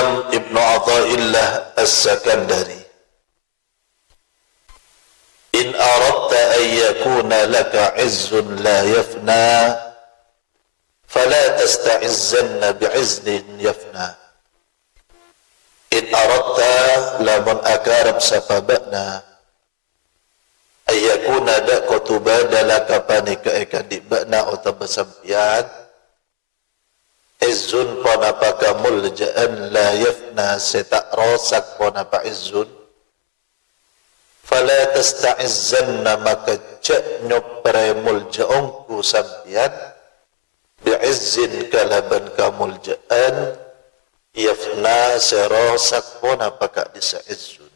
Imam Ibn Athaillah As-Sakandari, in aradta an yakuna laka izzun la yafna fala tasta'izzanna bi'izzin yafna. In aradta lamun akarab sapabana an yakuna dak tubadala kapanika ekadik bakna utabasampian izzun ponapaka mulja'an la yafna setak rosak ponapa izzun fala tasta'izzanna maka cek nyopre mulja'ongku sampian bi'izzin kalaban kamulja'an yafna serosak ponapaka disa izzun.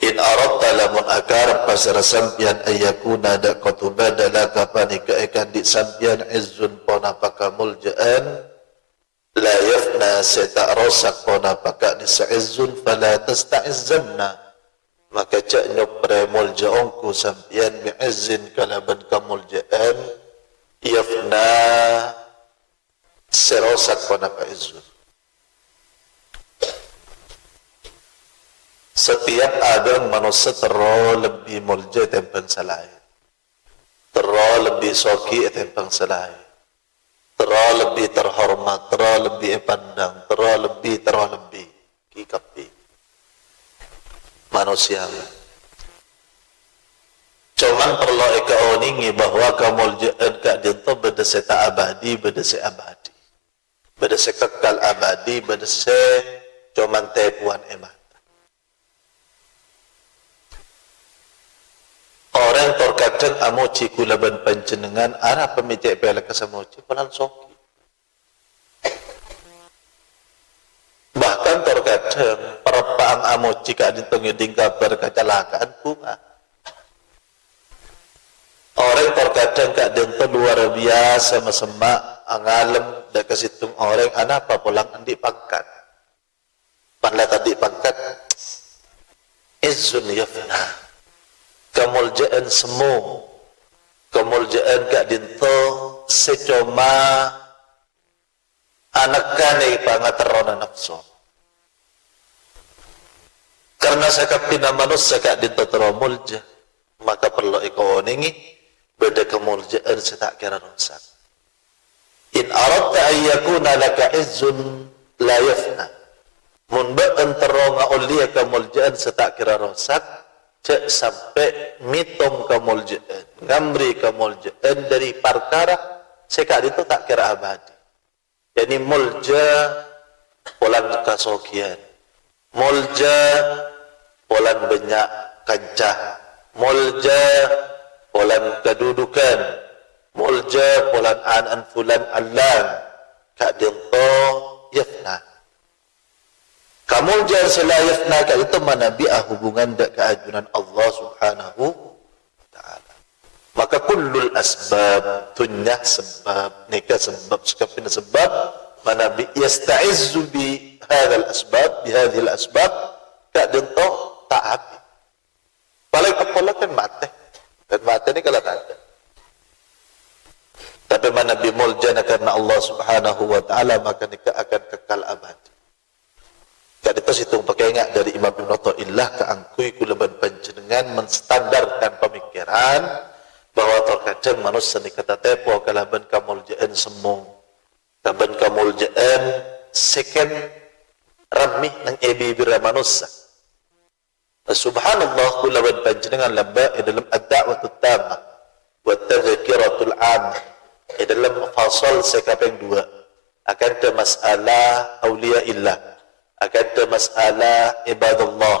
In aradta lamun akar pasara sampian ayakuna dak kotubadala kapani keekan di sampian izzun ponapaka mulja'an la yafna setak rosak ponapaka disa izzun fala tasta'izzanna maka cak nyopre mulja'ongku sampian bi'izzin kalaban kamulja'an yafna serosak ponapa izzun. Setiap ada manusia terlalu lebih mulja tempang salai, terlalu lebih soki tempang salai, terlalu lebih terhormat, terlalu lebih pandang, terlalu lebih kikapi manusia. Cuman perlu eka oningi bahwa kemuljaan kak dinto berdasar abadi, berdasar abadi, berdasar kekal abadi, berdasar cuman tepuan emat. Orang terkadang amoci kulaban panjenengan arah pemijak bela kesamoci pelan soki. Bahkan terkadang perpaang amoci kadintong yuding kabar kecelakaan bunga. Orang terkadang kadintong luar biasa mesemak angalem dan kesitung orang anapa pulang andi pangkat. Panlah tadi pangkat izzun yafna. Kemuljaan semu, kemuljaan kak dinto secoma anak kane pangaterona nafsu. Karena sakapina manusia kak dinto teromulja, maka perlu ikoningi beda kemuljaan setak kira rusak. In aradta an yakuna laka izzun la yafna. Mun ba'an teronga ulia kemuljaan setak kira rusak. Cek sampai mitom kemuljaan, ngamri kemuljaan dari perkara sekali itu tak kira abadi. Jadi mulja polan kasokian, mulja polan banyak kancah, mulja polan kedudukan, mulja polan an fulan alam, kak dinto yafna. Kamu jangan selayaknya itu manabi'ah hubungan dak keajunan Allah subhanahu wa ta'ala. Maka kullul asbab tunyah sebab, nikah sebab, sekapina sebab, manabi' yasta'izzu bi hadhal asbab, bi hadhil asbab, kak dinto ta'abi. Paling apalah kan mati. Dan mati ini kalau tak ada. Tapi manabi' muljana karena Allah subhanahu wa ta'ala, maka nikah akan kekal abadi. Kat itu situng pakai ingat dari Imam Ibn Athaillah keangkui kulaban panjenengan menstandarkan pemikiran bahwa terkadang manusia ni kata tepo kalaban kamuljaan semu, kalaban kamuljaan second ramih nang ebi bira manusia. Subhanallah kulaban panjenengan lamba dalam ad-da'watut tamah wa tadhkiratul 'ammah dalam fasal sekapeng 2 akan ada masalah auliya illah, akan ada masalah ibadallah,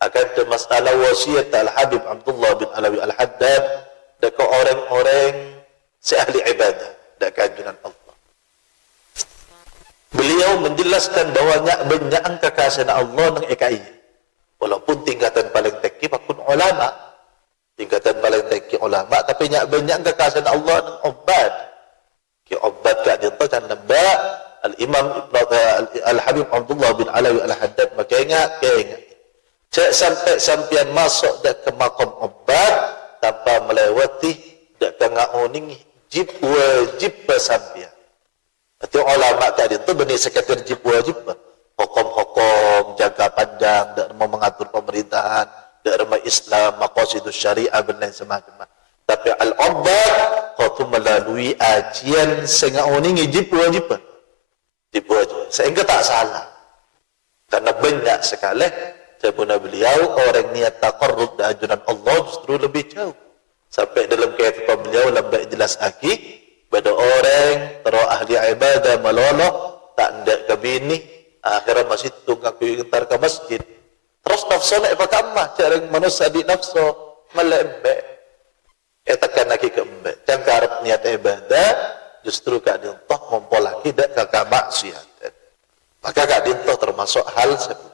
akan ada masalah wasiat Al-Habib Abdullah bin Alawi Al-Haddad dekat orang-orang seahli ibadah dekat kajunan Allah. Beliau menjelaskan bahawa banyak kekasihan Allah nang ekai. Walaupun tingkatan paling tinggi pakun ulama, tingkatan paling tinggi ulama, tapi banyak kekasihan Allah nang ubad. Ki ubad kak dinto can namba Al-Imam Al-Habib Abdullah bin Alawi Al-Haddad makanya cek sampai masuk dak ke makam obat tanpa melewati dak ke ngauning wajib sampai Itu ulama tadi itu benih sekretar wajib hukum-hukum jangka panjang dak mau mengatur pemerintahan dak rumah Islam maqasidus syariah dan lain semacamnya. Tapi al-ubad itu melalui ajian sehingga ini wajib sehingga tak salah. Karena banyak sekali sebuna beliau orang niat taqarrub dan ajuran Allah justru lebih jauh. Sampai dalam kitab beliau lebih jelas lagi pada orang terus ahli ibadah meloloh tak ndak ke bini akhirnya masih tunggang pintar ke masjid terus nafsu nak pakamah cara manusia di nafsu melembe tekan lagi ke embe jangan karep niat ibadah justru kak dintoh mempolaki dak ke maksiat maka kak dintoh termasuk hal sebut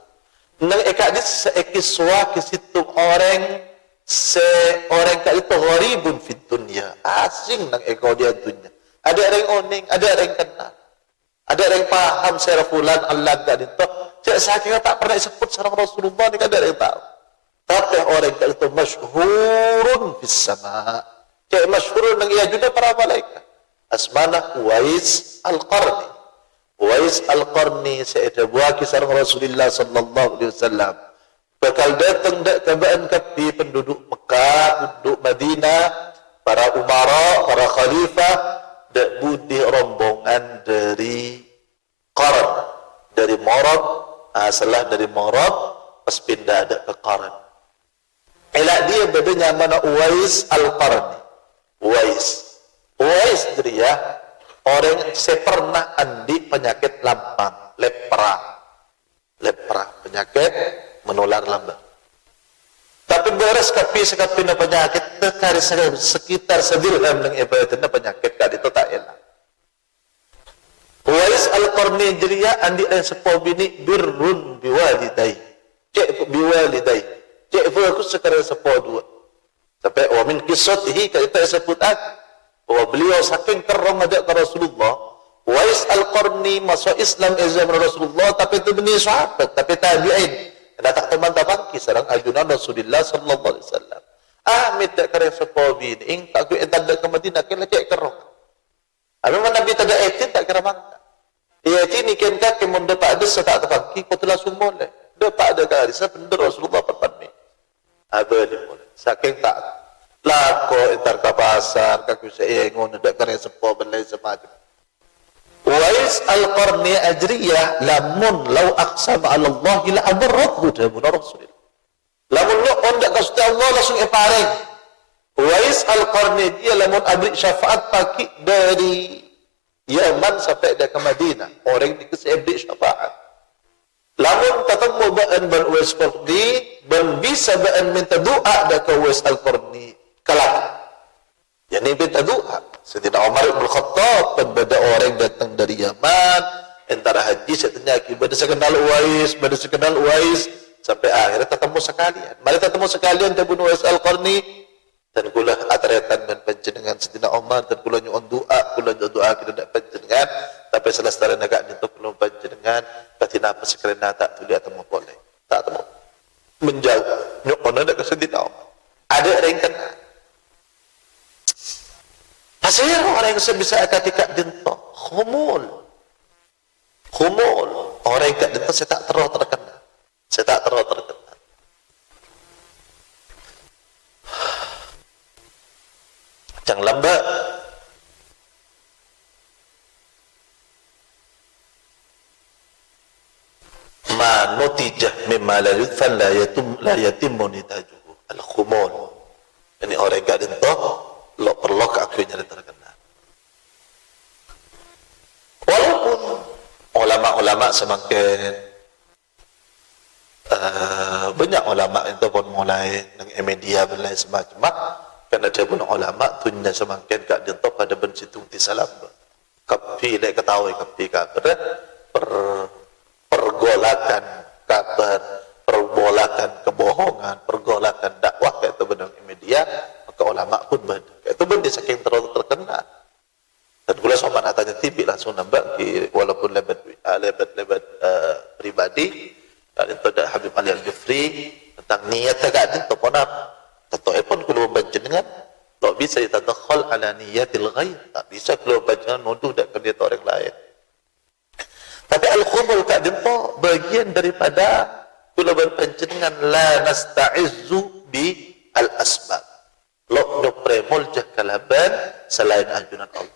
nang kak dis seekiswa ke situ orang seorang kak itu gharibun fid dunya asing nang ekor dia dunia ada orang oning ada orang kenal ada orang paham secara fulan Allah kak dintoh cak saking tak pernah disebut sareng Rasulullah ni kan ada yang tahu tapi orang kak itu masyhurun fis sama cak masyhurun nang ia juga para malaikat asmana Uwais al-Qarni Uwais al-Qarni seida buaki sareng Rasulullah sallallahu alaihi wasallam bakal datang dak kabaan kapi penduduk Mekah, penduduk Madinah, para umara, para khalifah dak budi rombongan dari Qaran, dari Marad, salah dari Marad pas pindah dak ke Qaran. Elak dia bedanya mana Uwais al-Qarni. Uwais dia orang sepernah andi penyakit lampang, lepra, penyakit menular lambat. Tapi beres sekapi na penyakit terkari sekitar sedirham ng ibadah na penyakit kadi itu tak enak. Uwais al-Qarni jiriya andi ay sepobini birrun biwalidai. Cek biwalidai. Cek fokus sekarang sepodua. Sampai wa min qissatihi kita sebutan bahwa beliau saking terong ada ke Rasulullah. Uwais al-Qarni masuk Islam zaman Rasulullah tapi itu benih sahabat tapi tabi'in. Ada tak teman-teman kisah ajunan Rasulullah sallallahu alaihi wasallam. Ahmad tak kare sepobi ing tak ku entar ke Madinah kena cek kerok. Abi man Nabi tada etin tak kira mangka. Ia ini ken ka ke mun dapat ada setak tafaki ko telah sumole. Dapat ada kali sebentar Rasulullah perpanni. Abadi mulai. Saking tak lako entar ke pasar ka ku saya ngono dak kare sepobi lain semacam. Uwais al-Qarni ajriyah lamun law aqsam ala Allah la abarrathu damun Rasulullah. Lamun lo ondak kasuti Allah langsung iparing. Uwais al-Qarni dia lamun abri syafaat pagi dari Yaman sampai dia ke Madinah. Orang ini kesebri syafaat. Lamun ketemu ba'an ban Uwais al-Qarni dan bisa ba'an minta doa dah ke Uwais al-Qarni kelak. Yang minta doa. Sayyidina Umar bin Khattab pada orang datang dari Yaman antara haji setanya pada sekenal Uwais sampai akhirnya ketemu sekalian. Mari ketemu sekalian tabun Uwais al-Qarni dan kula atretan dan panjenengan Sayyidina Umar dan kula nyuwun doa kita dak panjenengan tapi selesai negak dituk kula panjenengan katina apa sekarang tak tulis temu boleh. Tak temu menjauh nyuwun dak ke Sayyidina Umar. Ada orang kena Pasal orang yang bisa ketika dinto khumul orang yang dinto saya tak terkenal jangan lambat ma nutijah mimma la yudfan la yatimmu nitajuhu al-khumul ini orang yang dinto lo perlu keakuannya terkenal. Walaupun ulama-ulama semakin banyak ulama itu pun mulai dengan media dan lain semacam. Karena dia pun ulama tunya semakin kak dinto pada bensitung di salam. Kapi dek ketahui kapi kabar pergolakan kabar, pergolakan kebohongan, pergolakan dakwah itu benar media. Maka ulama pun benda. Itu benda saking terkenal. Dan kula sama nak tanya tibi langsung nampak walaupun lebat pribadi dan itu ada Habib Ali Al-Jufri tentang niat agak itu pun apa? Tentu pun kula panjenengan tak bisa ditadakhal ala niyatil ghair. Tak bisa kula panjenengan nuduh dak kerja orang lain. Tapi al-khumul tak dempo bagian daripada kula berpanjenengan la nasta'izzu bi al-asbab. Lo nyopre muljah kalaban selain anjuran Allah.